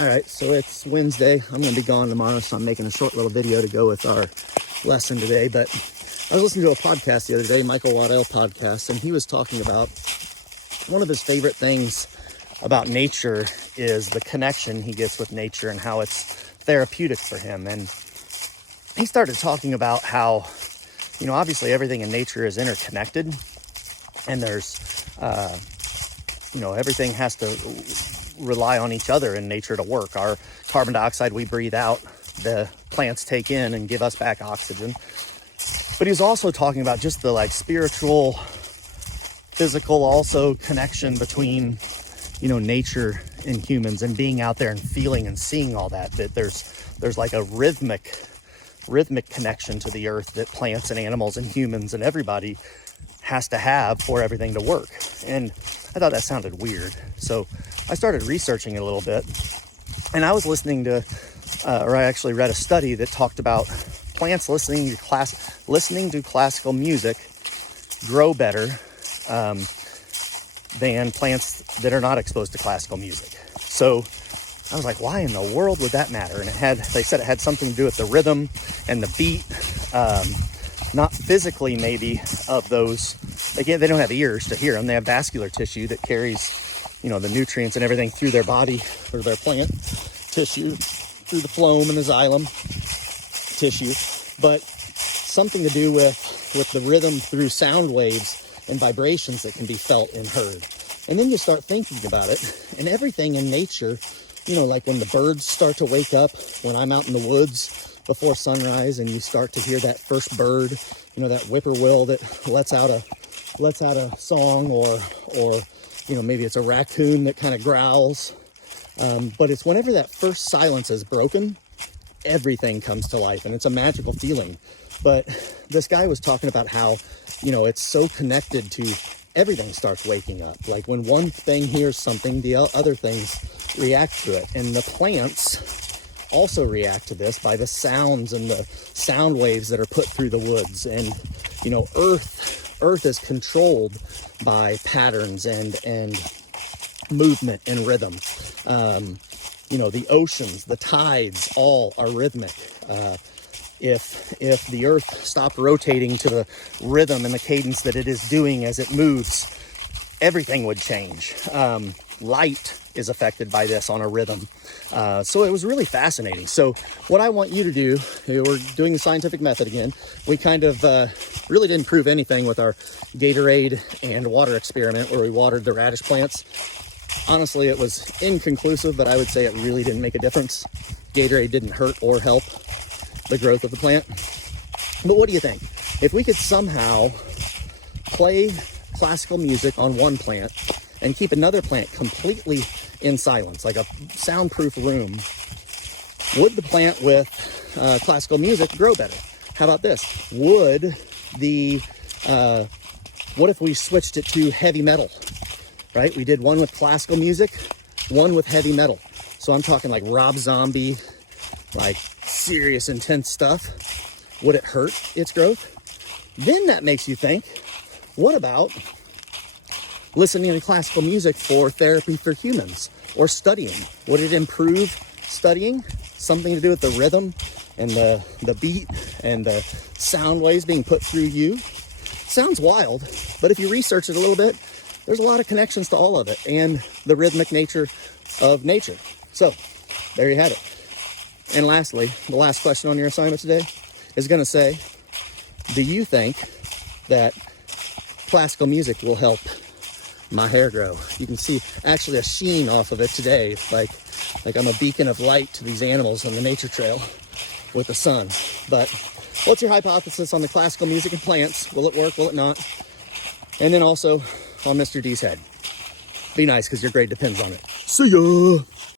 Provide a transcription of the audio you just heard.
All right, so it's Wednesday. I'm going to be gone tomorrow, so I'm making a short little video to go with our lesson today. But I was listening to a podcast the other day, Michael Waddell podcast, and he was talking about one of his favorite things about nature is the connection he gets with nature and how it's therapeutic for him. And he started talking about how, obviously everything in nature is interconnected, and there's, everything has to rely on each other in nature to work. Our carbon dioxide we breathe out, the plants take in and give us back oxygen. But he was also talking about just the spiritual, physical also connection between, nature and humans, and being out there and feeling and seeing all that there's like a rhythmic connection to the earth that plants and animals and humans and everybody has to have for everything to work. And I thought that sounded weird. So I started researching it a little bit, and I was listening to, I actually read a study that talked about plants listening to classical music grow better than plants that are not exposed to classical music. So I was like, why in the world would that matter? And they said it had something to do with the rhythm and the beat, not physically maybe of those. Again, they don't have ears to hear them. They have vascular tissue that carries, the nutrients and everything through their body or their plant tissue, through the phloem and the xylem tissue. But something to do with the rhythm through sound waves and vibrations that can be felt and heard. And then you start thinking about it, and everything in nature, like when the birds start to wake up, when I'm out in the woods before sunrise and you start to hear that first bird, that whippoorwill that lets out a song, or maybe it's a raccoon that kind of growls. But it's whenever that first silence is broken, everything comes to life, and it's a magical feeling. But this guy was talking about how, it's so connected to everything starts waking up. Like when one thing hears something, the other things react to it. And the plants also react to this by the sounds and the sound waves that are put through the woods. And, Earth is controlled by patterns and movement and rhythm. The oceans, the tides, all are rhythmic. If the earth stopped rotating to the rhythm and the cadence that it is doing as it moves, everything would change. Light is affected by this on a rhythm. So it was really fascinating. So what I want you to do, we're doing the scientific method again. We kind of really didn't prove anything with our Gatorade and water experiment where we watered the radish plants. Honestly, it was inconclusive, but I would say it really didn't make a difference. Gatorade didn't hurt or help the growth of the plant. But what do you think? If we could somehow play classical music on one plant and keep another plant completely in silence, like a soundproof room, would the plant with classical music grow better? How about this? What if we switched it to heavy metal, right? We did one with classical music, one with heavy metal. So I'm talking like Rob Zombie, like serious, intense stuff. Would it hurt its growth? Then that makes you think, what about listening to classical music for therapy for humans or studying? Would it improve studying? Something to do with the rhythm and the beat and the sound waves being put through you? Sounds wild, but if you research it a little bit, there's a lot of connections to all of it and the rhythmic nature of nature. So there you have it. And lastly, the last question on your assignment today is going to say, do you think that classical music will help my hair grow? You can see actually a sheen off of it today, like I'm a beacon of light to these animals on the nature trail with the sun. But what's your hypothesis on the classical music and plants? Will it work? Will it not? And then also on Mr. D's head. Be nice, because your grade depends on it. See ya!